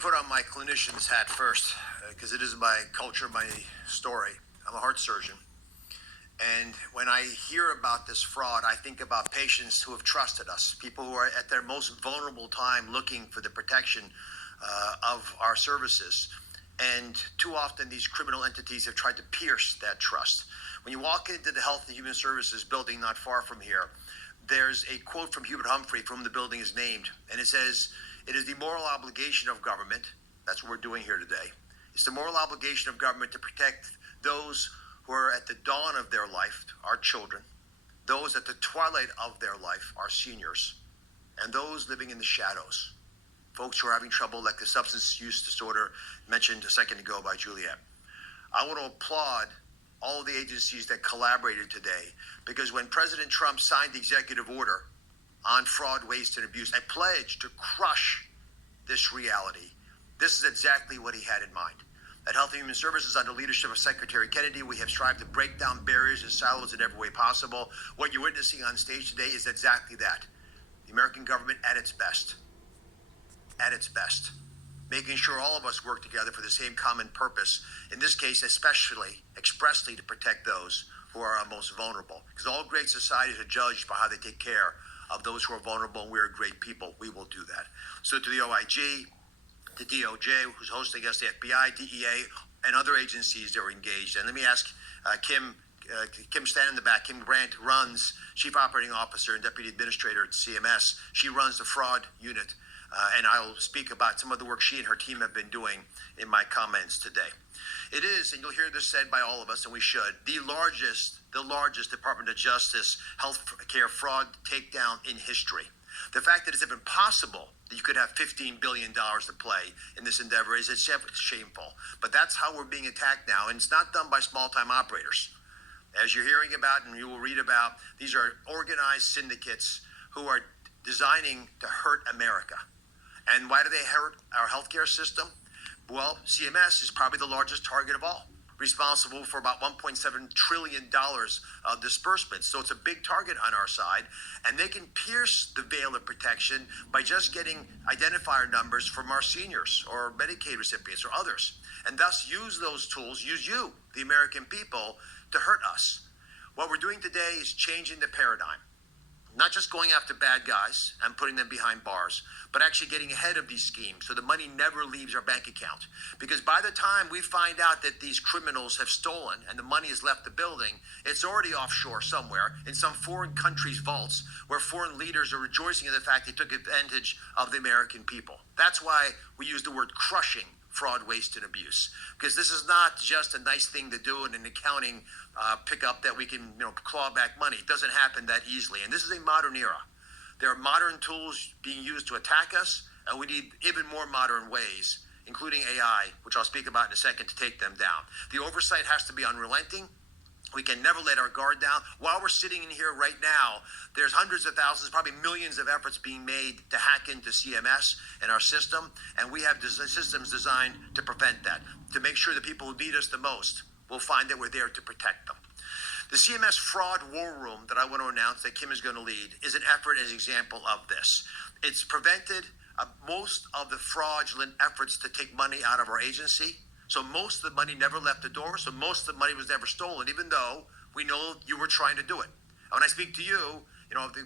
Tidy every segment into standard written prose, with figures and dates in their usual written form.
put on my clinician's hat first, because it is my culture, my story. I'm a heart surgeon. And when I hear about this fraud, I think about patients who have trusted us, people who are at their most vulnerable time looking for the protection of our services. And too often these criminal entities have tried to pierce that trust. When you walk into the Health and Human Services building not far from here, there's a quote from Hubert Humphrey, from whom the building is named, and it says, "It is the moral obligation of government," that's what we're doing here today, it's the moral obligation of government to protect those who are at the dawn of their life, our children, those at the twilight of their life, our seniors, and those living in the shadows, folks who are having trouble, like the substance use disorder mentioned a second ago by Juliet. I want to applaud all the agencies that collaborated today, because when President Trump signed the executive order on fraud, waste, and abuse, a pledge to crush this reality, this is exactly what he had in mind. At Health and Human Services, under leadership of Secretary Kennedy, we have strived to break down barriers and silos in every way possible. What you're witnessing on stage today is exactly that. The American government at its best. At its best. Making sure all of us work together for the same common purpose. In this case, especially, expressly to protect those who are most vulnerable. Because all great societies are judged by how they take care of those who are vulnerable, and we are great people. We will do that. So to the OIG, the DOJ, who's hosting us, the FBI, DEA, and other agencies that are engaged. And let me ask Kim standing in the back. Kim Grant runs, Chief Operating Officer and Deputy Administrator at CMS. She runs the fraud unit, and I'll speak about some of the work she and her team have been doing in my comments today. It is, and you'll hear this said by all of us, and we should, the largest Department of Justice healthcare fraud takedown in history. The fact that it's even possible that you could have $15 billion to play in this endeavor is shameful. But that's how we're being attacked now, and it's not done by small-time operators. As you're hearing about and you will read about, these are organized syndicates who are designing to hurt America. And why do they hurt our healthcare system? Well, CMS is probably the largest target of all, responsible for about $1.7 trillion of disbursements. So it's a big target on our side. And they can pierce the veil of protection by just getting identifier numbers from our seniors or Medicaid recipients or others. And thus use those tools, use you, the American people, to hurt us. What we're doing today is changing the paradigm. Not just going after bad guys and putting them behind bars, but actually getting ahead of these schemes so the money never leaves our bank account. Because by the time we find out that these criminals have stolen and the money has left the building, it's already offshore somewhere in some foreign country's vaults where foreign leaders are rejoicing in the fact they took advantage of the American people. That's why we use the word crushing fraud, waste, and abuse. Because this is not just a nice thing to do in an accounting pickup that we can claw back money. It doesn't happen that easily. And this is a modern era. There are modern tools being used to attack us, and we need even more modern ways, including AI, which I'll speak about in a second, to take them down. The oversight has to be unrelenting. We can never let our guard down. While we're sitting in here right now, there's hundreds of thousands, probably millions of efforts being made to hack into CMS and our system, and we have systems designed to prevent that, to make sure the people who need us the most will find that we're there to protect them. The CMS Fraud War Room that I want to announce that Kim is going to lead is an effort as an example of this. It's prevented most of the fraudulent efforts to take money out of our agency. So most of the money never left the door. So most of the money was never stolen, even though we know you were trying to do it. And when I speak to you,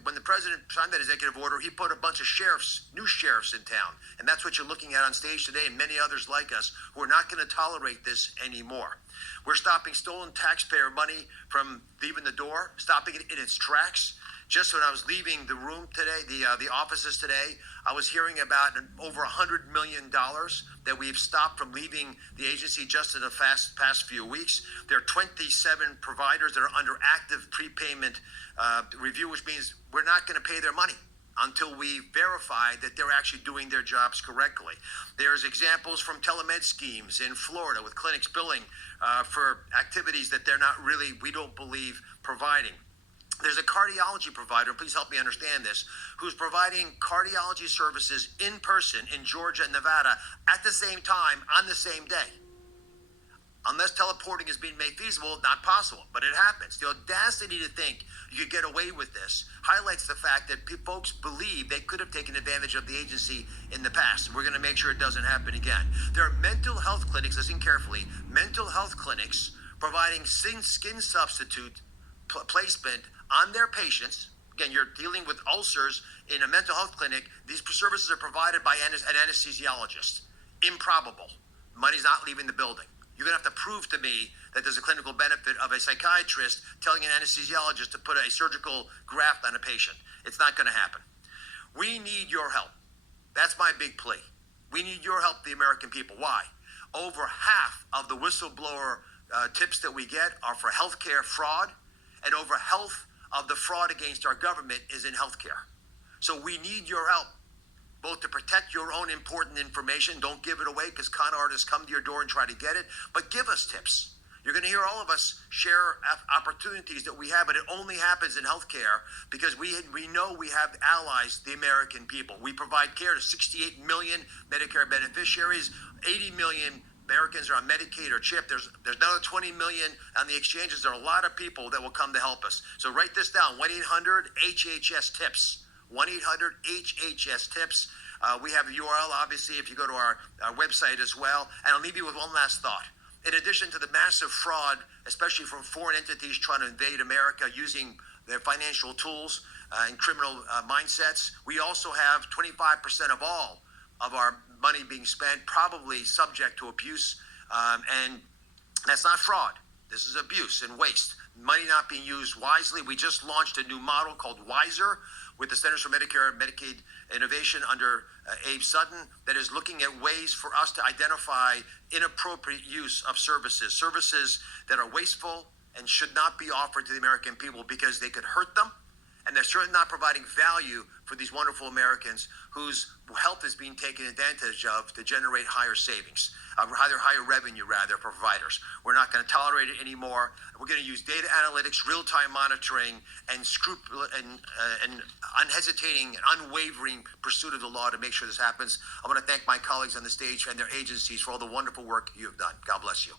when the president signed that executive order, he put a bunch of sheriffs, new sheriffs in town. And that's what you're looking at on stage today, and many others like us who are not going to tolerate this anymore. We're stopping stolen taxpayer money from leaving the door, stopping it in its tracks. Just when I was leaving the room today, the offices today, I was hearing about over $100 million that we've stopped from leaving the agency just in the past few weeks. There are 27 providers that are under active prepayment review, which means we're not going to pay their money until we verify that they're actually doing their jobs correctly. There's examples from telemed schemes in Florida with clinics billing for activities that they're not really, we don't believe, providing. There's a cardiology provider, and please help me understand this, who's providing cardiology services in person in Georgia and Nevada at the same time on the same day. Unless teleporting is being made feasible, not possible, but it happens. The audacity to think you could get away with this highlights the fact that folks believe they could have taken advantage of the agency in the past. We're going to make sure it doesn't happen again. There are mental health clinics, listen carefully, mental health clinics providing skin substitute placement on their patients. Again, you're dealing with ulcers in a mental health clinic. These services are provided by an anesthesiologist. Improbable. Money's not leaving the building. You're going to have to prove to me that there's a clinical benefit of a psychiatrist telling an anesthesiologist to put a surgical graft on a patient. It's not going to happen. We need your help. That's my big plea. We need your help, the American people. Why? Over half of the whistleblower tips that we get are for healthcare fraud, and over half of the fraud against our government is in healthcare. So we need your help, both to protect your own important information. Don't give it away because con artists come to your door and try to get it, but give us tips. You're going to hear all of us share opportunities that we have, but it only happens in healthcare because we know we have allies, the American people. We provide care to 68 million Medicare beneficiaries, 80 million Americans are on Medicaid or CHIP. There's another 20 million on the exchanges. There are a lot of people that will come to help us. So write this down, 1-800-HHS-TIPS. 1-800-HHS-TIPS. We have the URL, obviously, if you go to our website as well. And I'll leave you with one last thought. In addition to the massive fraud, especially from foreign entities trying to invade America using their financial tools and criminal mindsets, we also have 25% of all of our money being spent, probably subject to abuse. And that's not fraud. This is abuse and waste. Money not being used wisely. We just launched a new model called Wiser with the Centers for Medicare and Medicaid Innovation under Abe Sutton that is looking at ways for us to identify inappropriate use of services that are wasteful and should not be offered to the American people because they could hurt them, and they're certainly not providing value for these wonderful Americans whose health is being taken advantage of to generate higher savings, higher revenue rather for providers. We're not going to tolerate it anymore. We're going to use data analytics, real-time monitoring, and unhesitating and unwavering pursuit of the law to make sure this happens. I want to thank my colleagues on the stage and their agencies for all the wonderful work you have done. God bless you.